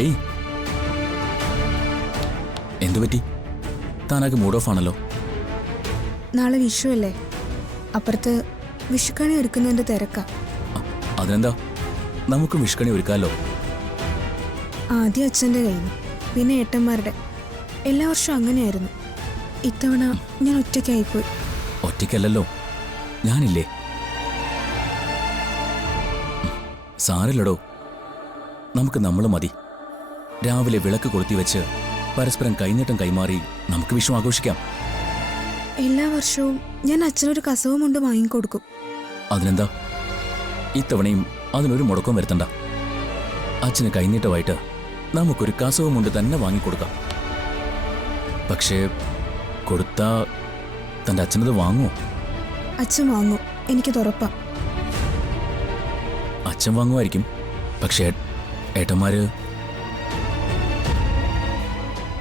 ഏയ്, എന്തു പറ്റി? താനാകെ മൂഡ് ഓഫ് ആണല്ലോ. നാളെ വിഷു അല്ലേ, അപ്പുറത്ത് വിഷുക്കണി ഒരുക്കുന്നതിന്റെ തിരക്കാ. അതിനെന്താ, നമുക്കും വിഷുക്കണി ഒരുക്കാമല്ലോ. ആദ്യം അച്ഛൻ്റെ കയ്യിൽ, പിന്നെ ഏട്ടന്മാരുടെ. എല്ലാ വർഷവും അങ്ങനെയായിരുന്നു. ഇത്തവണ ഞാൻ ഒറ്റയ്ക്കായിപ്പോയി. ഒറ്റയ്ക്കല്ലല്ലോ, ഞാനില്ലേ. സാരില്ലടോ, നമുക്ക് നമ്മൾ മതി. രാവിലെ വിളക്ക് കൊളുത്തി വെച്ച് പരസ്പരം കൈനീട്ടം കൈമാറി നമുക്ക് വിഷു ആഘോഷിക്കാം. എല്ലാ വർഷവും ഞാൻ അച്ഛനൊരു കസവും കൊണ്ട് വാങ്ങിക്കൊടുക്കും. അതിനെന്താ, ഇത്തവണയും അതിനൊരു മുടക്കം വരുത്തണ്ട. അച്ഛന് കൈനീട്ടമായിട്ട് നമുക്കൊരു കസവും കൊണ്ട് തന്നെ വാങ്ങിക്കൊടുക്കാം. പക്ഷേ കൊടുത്താ തൻ്റെ അച്ഛനത് വാങ്ങുമോ? അച്ഛൻ വാങ്ങും, എനിക്കത് ഉറപ്പാ. അച്ഛൻ വാങ്ങുമായിരിക്കും, പക്ഷേ ഏട്ടന്മാര്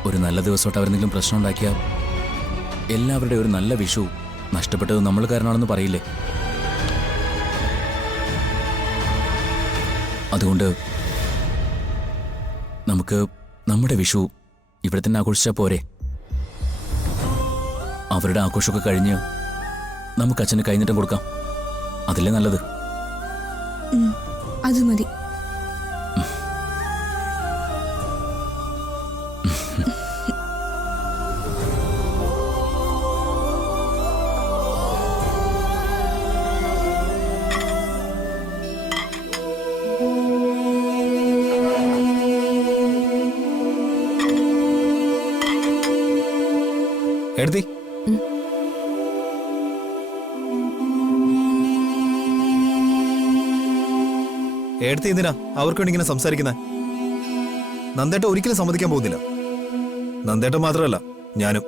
ഒരു നല്ല ദിവസമായിട്ട് അവരെന്തെങ്കിലും പ്രശ്നം ഉണ്ടാക്കിയാൽ എല്ലാവരുടെ ഒരു നല്ല വിഷു നഷ്ടപ്പെട്ടത് നമ്മൾ കാരണമാണെന്ന് പറയില്ലേ? അതുകൊണ്ട് നമുക്ക് നമ്മുടെ വിഷു ഇവിടെ തന്നെ ആഘോഷിച്ചാൽ പോരെ? അവരുടെ ആഘോഷമൊക്കെ കഴിഞ്ഞ് നമുക്ക് അച്ഛന് കൈനീട്ടം കൊടുക്കാം. അതല്ലേ നല്ലത്? അത് മതി. എടുത്തി എടുത്തി എന്തിനാ അവർക്ക് വേണ്ടി ഇങ്ങനെ സംസാരിക്കുന്നത്? നന്ദേട്ട ഒരിക്കലും സമ്മതിക്കാൻ പോകുന്നില്ല. നന്ദേട്ട മാത്രമല്ല, ഞാനും.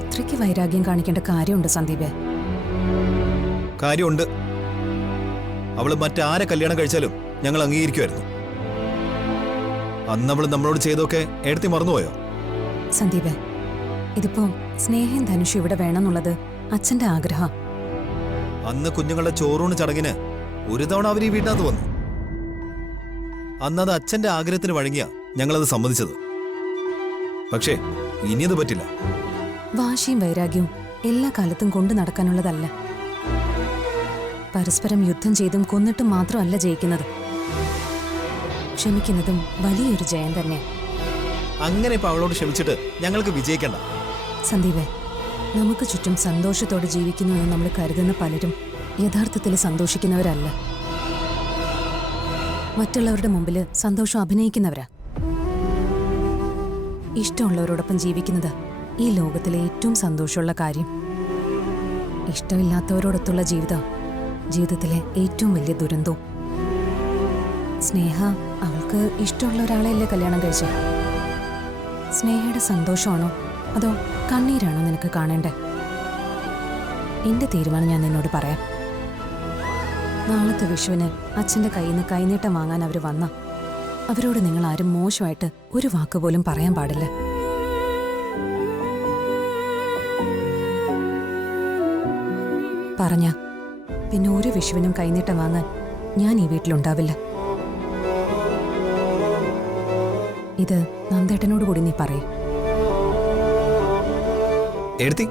ഇത്രയ്ക്ക് വൈരാഗ്യം കാണിക്കേണ്ട കാര്യമുണ്ട് സന്ദീപേ? കാര്യമുണ്ട്. അവള് മറ്റാരെ കല്യാണം കഴിച്ചാലും ഞങ്ങൾ അംഗീകരിക്കുമായിരുന്നു. അന്ന് അവള് നമ്മളോട് ചെയ്തൊക്കെ എടുത്തി മറന്നുപോയോ? സന്ദീപേ, ഇതിപ്പോ സ്നേഹം ധനുഷ് ഇവിടെ വേണമെന്നുള്ളത് അച്ഛന്റെ ആഗ്രഹം. അന്ന് കുഞ്ഞുങ്ങളുടെ ചോറൂണ് ചടങ്ങിന് ഒരു തവണ അവർ ഈ വീട്ടിനകത്ത് വന്നു. അന്നത് അച്ഛന്റെ ആഗ്രഹത്തിന് വഴങ്ങിയ ഞങ്ങളത് സമ്മതിച്ചത്. പക്ഷേ ഇനിയത് പറ്റില്ല. വാശിയും വൈരാഗ്യവും എല്ലാ കാലത്തും കൊണ്ടു നടക്കാനുള്ളതല്ല. പരസ്പരം യുദ്ധം ചെയ്തും കൊന്നിട്ടും മാത്രമല്ല ജയിക്കുന്നത്. ക്ഷമിക്കുന്നതും വലിയൊരു ജയം തന്നെ. അങ്ങനെ ഇപ്പൊ അവളോട് ക്ഷമിച്ചിട്ട് ഞങ്ങൾക്ക് വിജയിക്കണ്ട. സന്ദീപേ, നമുക്ക് ചുറ്റും സന്തോഷത്തോടെ ജീവിക്കുന്നു എന്ന് നമ്മൾ കരുതുന്ന പലരും യഥാർത്ഥത്തിൽ സന്തോഷിക്കുന്നവരല്ല. മറ്റുള്ളവരുടെ മുമ്പിൽ സന്തോഷം അഭിനയിക്കുന്നവരാ. ഇഷ്ടമുള്ളവരോടൊപ്പം ജീവിക്കുന്നത് ഈ ലോകത്തിലെ ഏറ്റവും സന്തോഷമുള്ള കാര്യം. ഇഷ്ടമില്ലാത്തവരോടൊത്തുള്ള ജീവിതത്തിലെ ഏറ്റവും വലിയ ദുരന്തവും. സ്നേഹ അവൾക്ക് ഇഷ്ടമുള്ള ഒരാളെയല്ലേ കല്യാണം കഴിച്ചത്. സ്നേഹയുടെ സന്തോഷമാണോ അതോ കണ്ണീരാണോ നിനക്ക് കാണേണ്ടേ? എന്റെ തീരുമാനം ഞാൻ നിന്നോട് പറയാം. നാളത്തെ വിഷുവിന് അച്ഛന്റെ കയ്യിൽ നിന്ന് കൈനീട്ടം വാങ്ങാൻ അവർ വന്ന അവരോട് നിങ്ങൾ ആരും മോശമായിട്ട് ഒരു വാക്ക് പോലും പറയാൻ പാടില്ല. പറഞ്ഞ പിന്നെ ഒരു വിഷുവിനും കൈനീട്ടം വാങ്ങാൻ ഞാൻ ഈ വീട്ടിലുണ്ടാവില്ല. ഇത് നന്ദേട്ടനോട് കൂടി നീ പറയും. എടുത്തി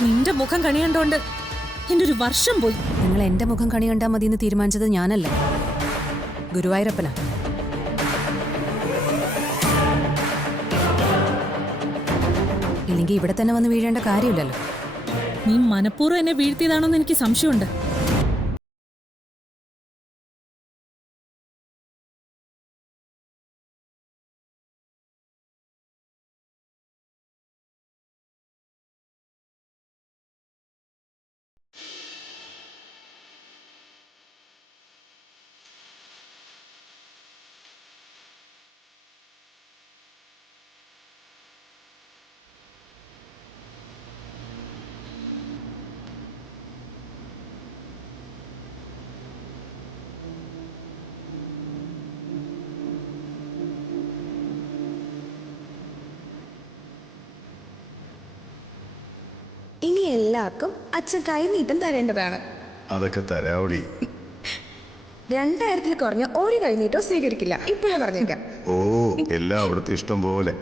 നിന്റെ മുഖം കണിയണ്ടോണ്ട് എന്റെ ഒരു വർഷം പോയി. നിങ്ങൾ എന്റെ മുഖം കണി കണ്ടാൽ മതി എന്ന് തീരുമാനിച്ചത് ഞാനല്ല, ഗുരുവായൂരപ്പനാ. ഇല്ലെങ്കിൽ ഇവിടെ തന്നെ വന്ന് വീഴേണ്ട കാര്യമില്ലല്ലോ. നീ മനഃപൂർവ്വം എന്നെ വീഴ്ത്തിയതാണോന്ന് എനിക്ക് സംശയമുണ്ട്. ഇനി എല്ലാവർക്കും അച്ഛൻ കൈനീട്ടം തരേണ്ടതാണ്. അതൊക്കെ തരാവടി. 2000 കുറഞ്ഞ ഒരു കൈനീട്ടവും സ്വീകരിക്കില്ല, ഇപ്പോഴേ പറഞ്ഞേക്കാം. ഓ, എല്ലാം അവിടുത്തെ ഇഷ്ടം പോലെ.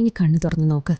ഇനി കണ്ണു തുറന്നു നോക്ക്.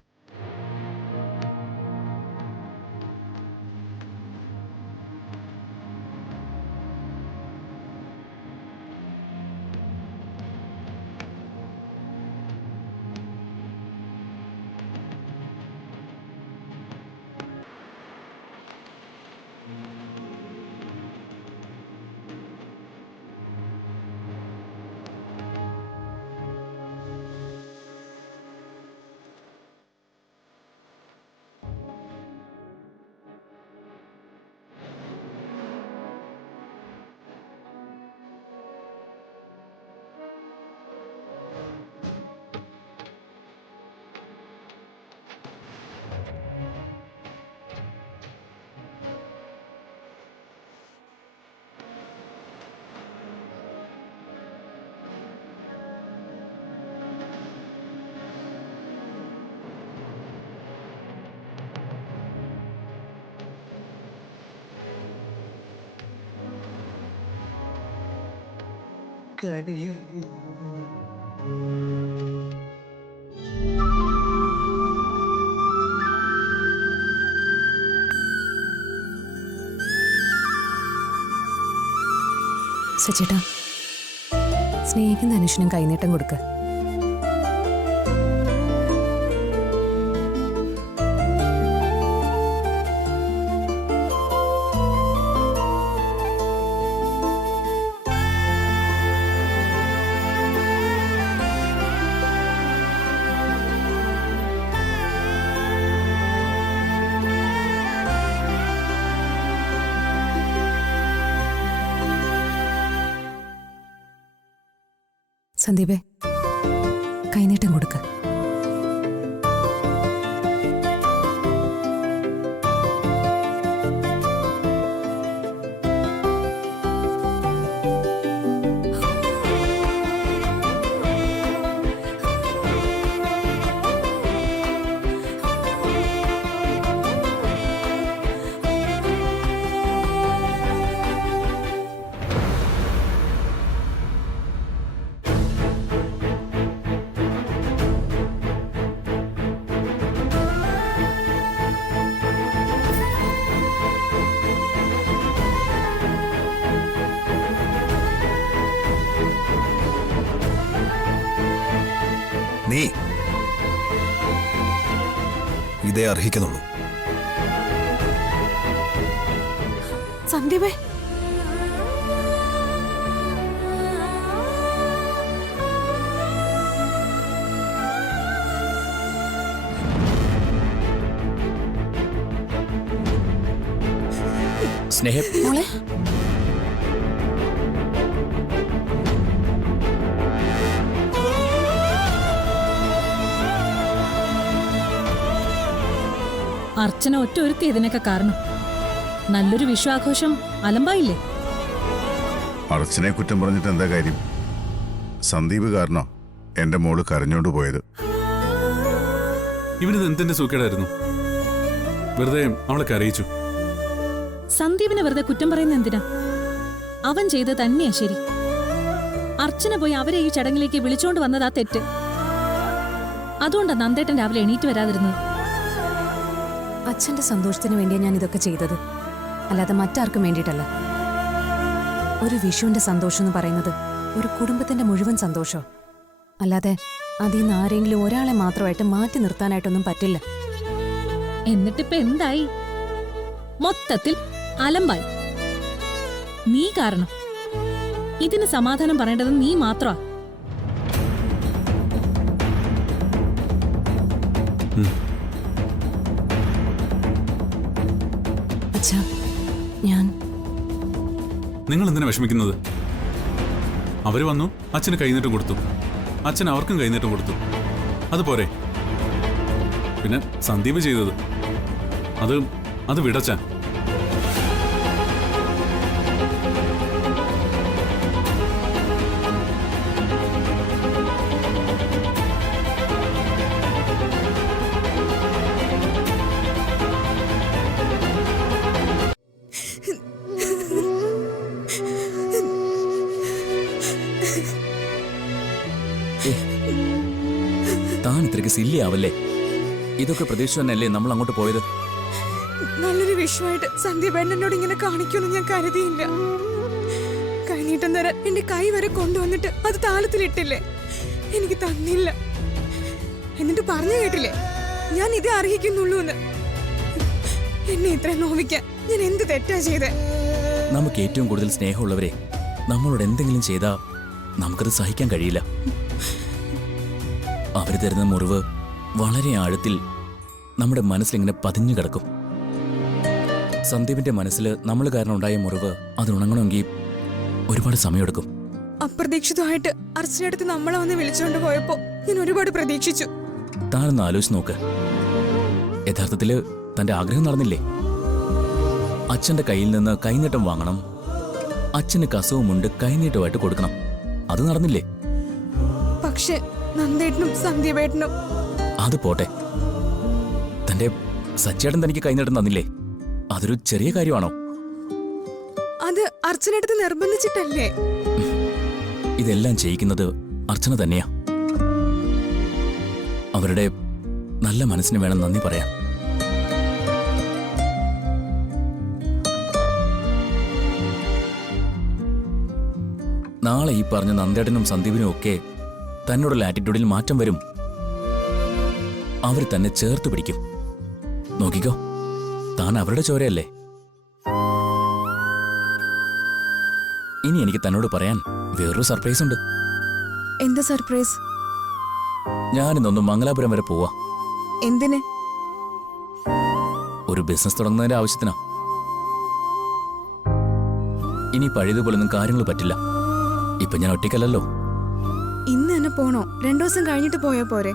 സച്ചേട്ടാ, സ്നേഹിക്കുന്ന അനുഷനും കൈനീട്ടം കൊടുക്ക്. സന്ദീപേ, കൈനീട്ടം കൊടുക്ക്. നീ ഇതേ അർഹിക്കുന്നുള്ളൂ. സന്ദീപേ, സ്നേഹം മോളെ, അർച്ചന ഒറ്റ ഒരുത്തി ഇതിനൊക്കെ കാരണം. നല്ലൊരു വിശ്വാഘോഷം അലമ്പായില്ലേ? അർച്ചനെ കുറ്റം പറഞ്ഞിട്ട് എന്താ കാര്യം? സന്ദീപ് കാരണോ എന്റെ മോള് കരഞ്ഞോണ്ട് പോയത്. ഇവനിത് എന്തിന്റെ സൂക്കേടായിരുന്നു? വെറുതെ അവളെ കരയിച്ചു. സന്ദീപിനെ വെറുതെ കുറ്റം പറയുന്ന എന്തിനാ? അവൻ ചെയ്ത് തന്നെയാ ശരി. അർച്ചന പോയി അവരെ ഈ ചടങ്ങിലേക്ക് വിളിച്ചോണ്ട് വന്നതാ തെറ്റ്. അതുകൊണ്ടാ നന്ദേട്ടൻ രാവിലെ എണീറ്റ് വരാതിരുന്നത്. അച്ഛന്റെ സന്തോഷത്തിന് വേണ്ടിയാണ് ഞാൻ ഇതൊക്കെ ചെയ്തത്, അല്ലാതെ മറ്റാർക്കും വേണ്ടിയിട്ടല്ല. ഒരു വിഷുവിന്റെ സന്തോഷം എന്ന് പറയുന്നത് ഒരു കുടുംബത്തിന്റെ മുഴുവൻ സന്തോഷോ, അല്ലാതെ അതിൽ നിന്ന് ആരെങ്കിലും ഒരാളെ മാത്രമായിട്ട് മാറ്റി നിർത്താനായിട്ടൊന്നും പറ്റില്ല. എന്നിട്ടിപ്പ എന്തായി? മൊത്തത്തിൽ അലമ്പായി. നീ കാരണം. ഇതിന് സമാധാനം പറയേണ്ടത് നീ മാത്രമാ. അച്ഛാ, ഞാൻ നിങ്ങൾ എന്തിനാ വിഷമിക്കുന്നത്? അവര് വന്നു, അച്ഛന് കൈനീട്ടം കൊടുത്തു, അച്ഛൻ അവർക്കും കൈനീട്ടം കൊടുത്തു. അതുപോരെ? പിന്നെ സന്ദീപ് ചെയ്തത് അത് വിടച്ചാൻ. താൻ ഇത്രയ്ക്ക് സില്ലി ആവല്ലേ? ഇതൊക്കെ പ്രതീക്ഷിച്ചു തന്നെയല്ലേ നമ്മൾ അങ്ങോട്ട് പോയത്? നല്ലൊരു വിഷയമായിട്ട് സന്ധ്യബേട്ടൻ എന്നോട് ഇങ്ങനെ കാണിക്കുമെന്ന് ഞാൻ കരുതിയില്ല. കൈനീട്ടം തരാൻ എന്റെ കൈ വരെ കൊണ്ടുവന്നിട്ട് അത് താളത്തിലിട്ടില്ലേ, എനിക്ക് തന്നില്ല. എന്നിട്ട് പറഞ്ഞു കേട്ടില്ലേ ഞാൻ ഇതേ അർഹിക്കുന്നുള്ളൂ എന്ന്. എന്നെ ഇത്ര നോവിക്കാൻ ഞാൻ എന്ത് തെറ്റാ ചെയ്തേ? നമുക്ക് ഏറ്റവും കൂടുതൽ സ്നേഹമുള്ളവരെ നമ്മളോട് എന്തെങ്കിലും ചെയ്താൽ നമുക്കത് സഹിക്കാൻ കഴിയില്ല. അവർ തരുന്ന മുറിവ് വളരെ ആഴത്തിൽ നമ്മുടെ മനസ്സിലിങ്ങനെ പതിഞ്ഞു കിടക്കും. സന്ദീപിന്റെ മനസ്സിൽ നമ്മൾ കാരണം ഉണ്ടായ മുറിവ് അത് ഉണങ്ങണമെങ്കിൽ ഒരുപാട് സമയമെടുക്കും. അപ്രതീക്ഷിതമായിട്ട് അർച്ചനടുത്ത് നമ്മളെ വന്ന് വിളിച്ചുകൊണ്ട് പോയപ്പോ ഞാൻ ഒരുപാട് പ്രതീക്ഷിച്ചു. താനൊന്ന് ആലോചിച്ച് നോക്ക്. യഥാർത്ഥത്തില് തന്റെ ആഗ്രഹം നടന്നില്ലേ? അച്ഛന്റെ കയ്യിൽ നിന്ന് കൈനീട്ടം വാങ്ങണം, അച്ഛന് കസവുമുണ്ട് കൈനീട്ടമായിട്ട് കൊടുക്കണം. അത് നടന്നില്ലേ? പക്ഷെ നന്ദേട്ടനും സന്ധ്യബേട്ടനും അത് പോട്ടെ, തന്റെ സച്ചേട്ടൻ തനിക്ക് കൈനീട്ടം തന്നില്ലേ? അതൊരു ചെറിയ കാര്യമാണോ? അത് അർച്ചനടുത്ത് നിർബന്ധിച്ചിട്ടല്ലേ? ഇതെല്ലാം ചെയ്യിക്കുന്നത് അർച്ചന തന്നെയാ. അവരുടെ നല്ല മനസ്സിന് വേണം നന്ദി പറയാൻ. നാളെ ഈ പറഞ്ഞ നന്ദേട്ടനും സന്ദീപിനും ഒക്കെ തന്നോടുള്ള ആറ്റിറ്റ്യൂഡിൽ മാറ്റം വരും. അവർ തന്നെ ചേർത്ത് പിടിക്കും. നോക്കിക്കോ, താൻ അവരുടെ ചോരയല്ലേ. ഇനി എനിക്ക് തന്നോട് പറയാൻ വേറൊരു സർപ്രൈസ് ഉണ്ട്. എന്താ സർപ്രൈസ്? ഞാനിന്നൊന്ന് മംഗലാപുരം വരെ പോവാ. എന്തിന്? ഒരു ബിസിനസ് തുടങ്ങുന്നതിന്റെ ആവശ്യത്തിനാ. ഇനി പഴയതുപോലൊന്നും കാര്യങ്ങൾ പറ്റില്ല. ഇപ്പൊ ഞാൻ ഒറ്റയ്ക്കല്ലല്ലോ. ഇന്ന് തന്നെ പോണോ? 2 ദിവസം കഴിഞ്ഞിട്ട് പോയാ പോരെ?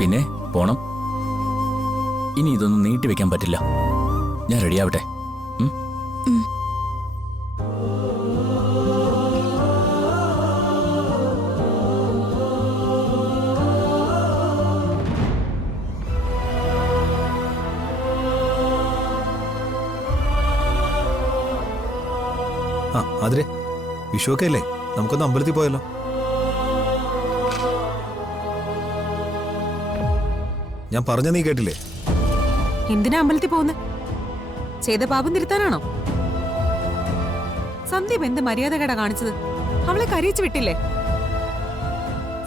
പിന്നെ പോണം. ഇനി ഇതൊന്നും നീട്ടിവെക്കാൻ പറ്റില്ല. ഞാൻ റെഡിയാവട്ടെ. ആ അതിരെ വിഷുവൊക്കെ അല്ലേ, നമുക്കൊന്ന് അമ്പലത്തിൽ പോയല്ലോ. ഞാൻ പറഞ്ഞ നീ കേട്ടില്ലേ? എന്തിനാ അമ്പലത്തിൽ പോകുന്നത്? ചെയ്ത പാപം തിരുത്താനാണോ? സന്ദീപ് എന്ത് മര്യാദകേടാ കാണിച്ചത്? അവളെ കരയിച്ചു വിട്ടില്ലേ?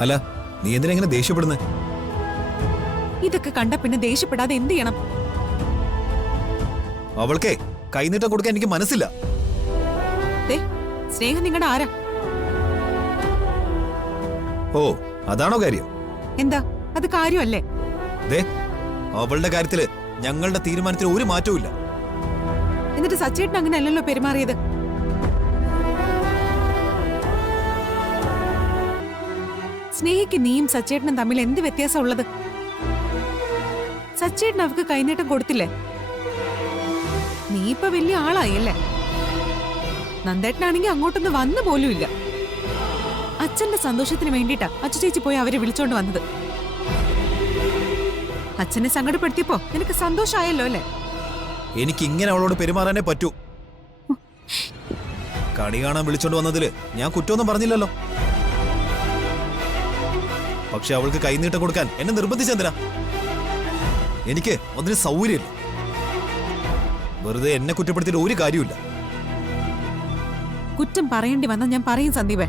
അല്ല, നീ എന്തിനാ ഇങ്ങനെ ദേഷ്യപ്പെടുന്നേ? ഇതൊക്കെ കണ്ട പിന്നെ ദേഷ്യപ്പെടാതെ എന്ത് ചെയ്യണം? അവൾക്കേ കൈനീട്ടം കൊടുക്കാൻ എനിക്ക് മനസ്സില്ല. ദേ, സ്നേഹം നിങ്ങളുടെ ആരാ? ഓ അതാണോ കാര്യം? എന്താ അത് കാര്യമല്ലേ? ദേ, അവളുടെ കാര്യത്തില് ഞങ്ങളുടെ തീരുമാനത്തിൽ ഒരു മാറ്റവും ഇല്ല. എന്നിട്ട് സച്ചേട്ടൻ അങ്ങനെ അല്ലല്ലോ പെരുമാറിയത്. സ്നേഹിക്ക് നീയും സച്ചേട്ടനും തമ്മിൽ എന്ത് വ്യത്യാസം ഉള്ളത്? സച്ചേട്ടൻ അവർക്ക് കൈനീട്ടം കൊടുത്തില്ലേ? നീ ഇപ്പൊ വലിയ ആളായല്ലേ? നന്ദേട്ടനാണെങ്കിൽ അങ്ങോട്ടൊന്ന് വന്നു പോലും ഇല്ല. അച്ഛന്റെ സന്തോഷത്തിന് വേണ്ടിയിട്ടാ അച്ചു ചേച്ചി പോയി അവരെ വിളിച്ചോണ്ട് വന്നത്. അച്ഛനെ സങ്കടപ്പെടുത്തിയപ്പോ നിനക്ക് സന്തോഷമായല്ലോ അല്ലേ? എനിക്ക് ഇങ്ങനെ അവളോട് പെരുമാറാനേ പറ്റൂ. കണി കാണാൻ വിളിച്ചോണ്ട് വന്നതില് ഞാൻ കുറ്റമൊന്നും പറഞ്ഞില്ലല്ലോ. പക്ഷെ അവൾക്ക് കൈനീട്ടം കൊടുക്കാൻ എന്നെ നിർബന്ധിച്ചെന്തിനാ? എനിക്ക് അതിന് സൗകര്യമില്ല. വെറുതെ എന്നെ കുറ്റപ്പെടുത്തിയിട്ട് ഒരു കാര്യമില്ല. കുറ്റം പറയേണ്ടി വന്നാൽ ഞാൻ പറയും സന്ദീപേ.